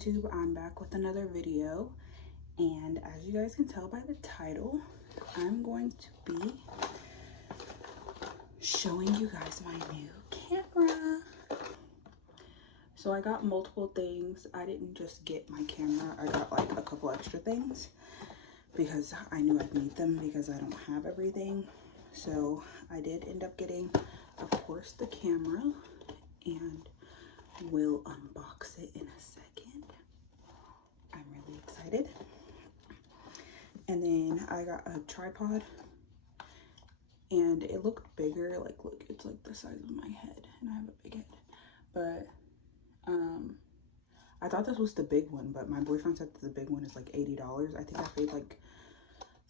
YouTube? I'm back with another video, and as you guys can tell by the title, I'm going to be showing you guys my new camera. So I got multiple things. I didn't just get my camera, I got like a couple extra things because I knew I'd need them because I don't have everything. So I did end up getting, of course, the camera, and we'll unbox it in a second. I'm really excited. And then I got a tripod, and it looked bigger. Like, look, it's like the size of my head, and I have a big head. But I thought this was the big one, but my boyfriend said that the big one is like $80. I think I paid like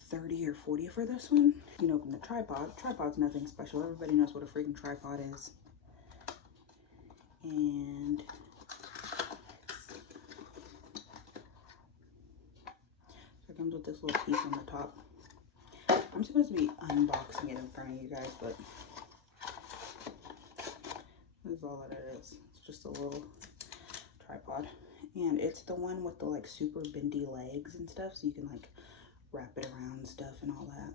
30 or 40 for this one. You can open the tripod. Tripod's nothing special. Everybody knows what a freaking tripod is. And so it comes with this little piece on the top. I'm supposed to be unboxing it in front of you guys, but this is all that it is. It's just a little tripod, and it's the one with the like super bendy legs and stuff, so you can like wrap it around and stuff and all that.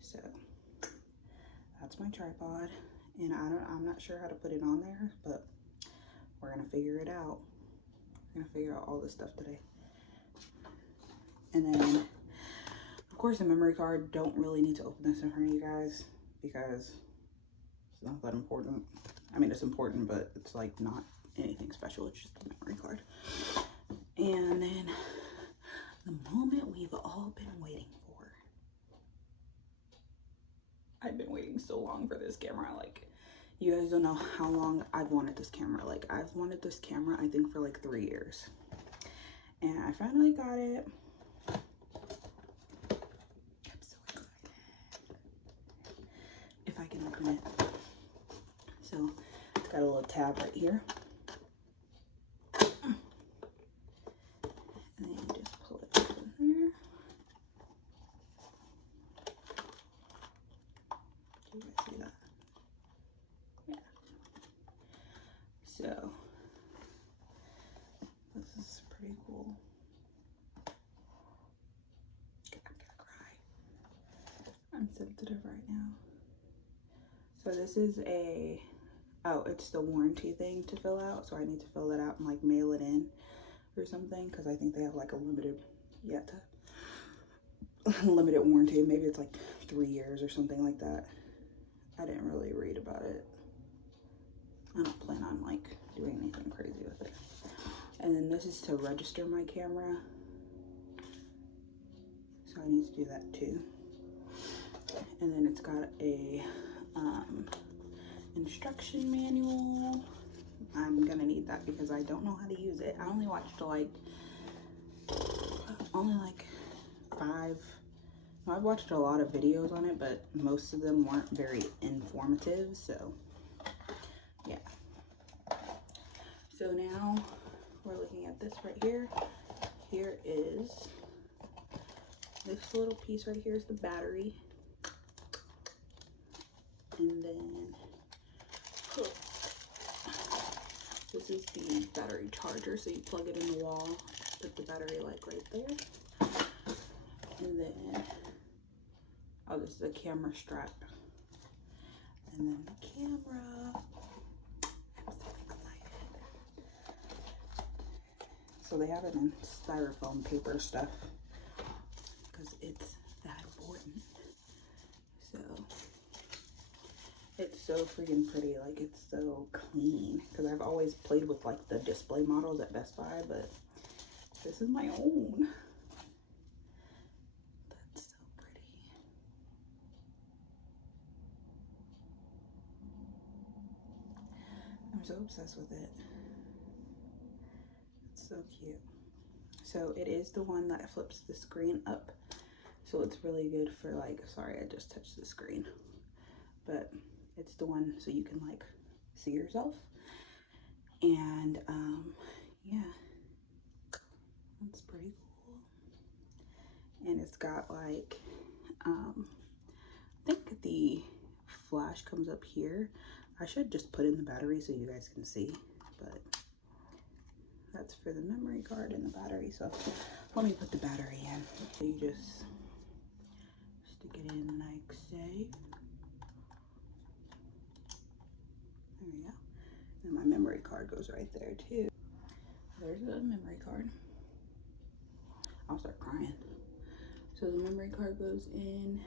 So that's my tripod, and I'm not sure how to put it on there, but we're gonna figure it out. We're gonna figure out all this stuff today. And then of course the memory card. Don't really need to open this in front of you guys because it's not that important. I mean, it's important, but it's like not anything special. It's just the memory card. And then the moment we've all been waiting for. I've been waiting so long for this camera. Like, you guys don't know how long I've wanted this camera. Like, I've wanted this camera, I think, for like 3 years. And I finally got it. I'm so excited. If I can open it. So, it's got a little tab right here. And then you just pull it open there. Do you guys see that? Yeah. So, this is pretty cool. I'm gonna cry. I'm sensitive right now. So this is a, oh, it's the warranty thing to fill out. So I need to fill it out and like mail it in or something, because I think they have like a limited limited warranty. Maybe it's like 3 years or something like that. I didn't really read about it. I don't plan on like doing anything crazy with it. And then this is to register my camera, so I need to do that too. And then it's got a instruction manual. I'm gonna need that because I don't know how to use it. I only watched like I've watched a lot of videos on it, but most of them weren't very informative. So yeah. So now we're looking at this right here. Here is this little piece right here is the battery, and then this is the battery charger. So you plug it in the wall, put the battery like right there, and then oh, this is a camera strap, and then the camera. I'm so excited. So they have it in styrofoam paper stuff because it's that important. So it's so freaking pretty. Like, it's so clean, because I've always played with like the display models at Best Buy, but this is my own. That's so pretty. I'm so obsessed with it. It's so cute. So it is the one that flips the screen up, so it's really good for like, sorry, I just touched the screen, but it's the one so you can like see yourself. And yeah, that's pretty cool. And it's got like I think the flash comes up here. I should just put in the battery so you guys can see, but That's for the memory card and the battery. So let me put the battery in. So you just stick it in like so. There we go. And my memory card goes right there too. There's a memory card. I'll start crying. So the memory card goes in.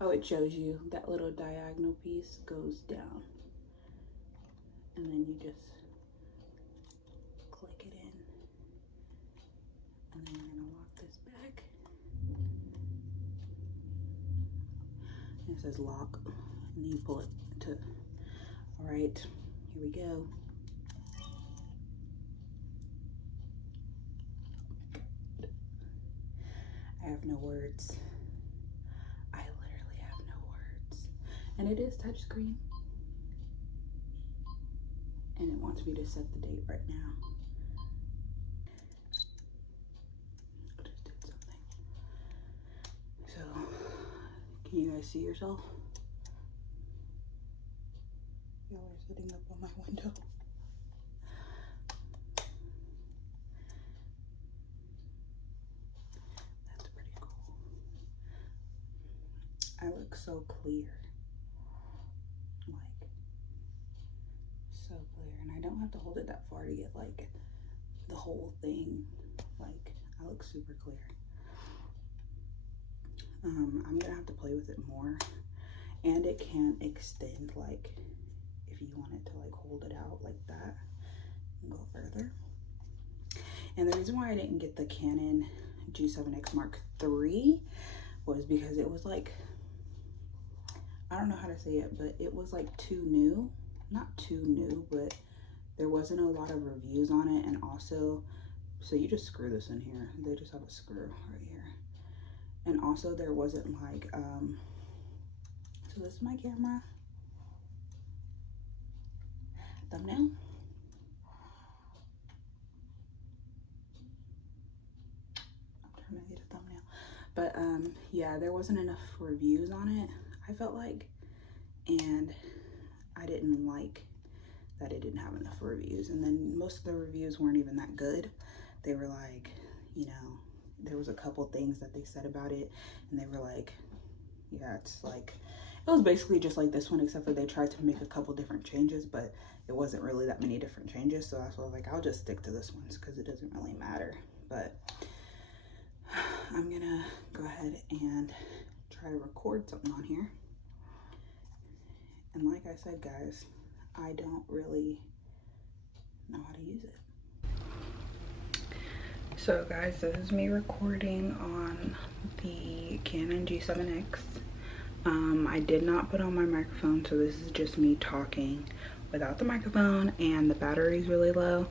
Oh, it shows you that little diagonal piece goes down. And then you just click it in. And then we're gonna lock this back. And it says lock. And then you pull it to, all right, here we go. I have no words. I literally have no words. And it is touchscreen. And it wants me to set the date right now. I just did something. So, can you guys see yourself? Y'all are sitting up on my window. That's pretty cool. I look so clear. Like, so clear. And I don't have to hold it that far to get like the whole thing. Like, I look super clear. I'm gonna have to play with it more. And it can extend, like, if you wanted to like hold it out like that and go further. And the reason why I didn't get the Canon G7X Mark III was because it was like, I don't know how to say it, but it was like too new. Not too new, but there wasn't a lot of reviews on it. And also, so you just screw this in here. They just have a screw right here. And also there wasn't like, so this is my camera. Thumbnail. I'm trying to get a thumbnail. But yeah, there wasn't enough reviews on it, I felt like. And I didn't like that it didn't have enough reviews. And then most of the reviews weren't even that good. They were like, you know, there was a couple things that they said about it, and they were like, yeah, it's like, it was basically just like this one, except for they tried to make a couple different changes, but it wasn't really that many different changes. So that's why I was like, I'll just stick to this one because it doesn't really matter. But I'm gonna go ahead and try to record something on here. And like I said, guys, I don't really know how to use it. So guys, this is me recording on the Canon G7X. I did not put on my microphone, so this is just me talking without the microphone, and the battery's really low,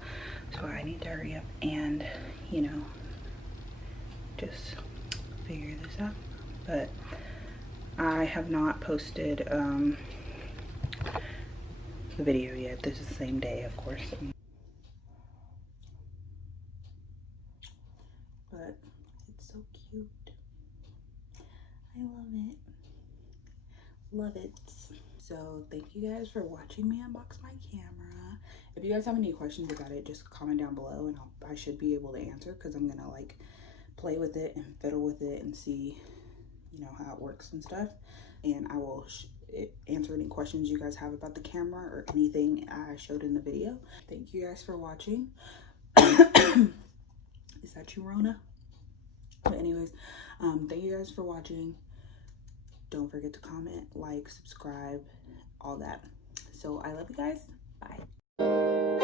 so I need to hurry up and, you know, just figure this out. But I have not posted the video yet. This is the same day, of course. But it's so cute. I love it. Love it. So thank you guys for watching me unbox my camera. If you guys have any questions about it, just comment down below and I should be able to answer, because I'm gonna like play with it and fiddle with it and see, you know, how it works and stuff. And I will answer any questions you guys have about the camera or anything I showed in the video. Thank you guys for watching. Is that you, Rona? But anyways, thank you guys for watching. Don't forget to comment, like, subscribe, all that. So I love you guys. Bye.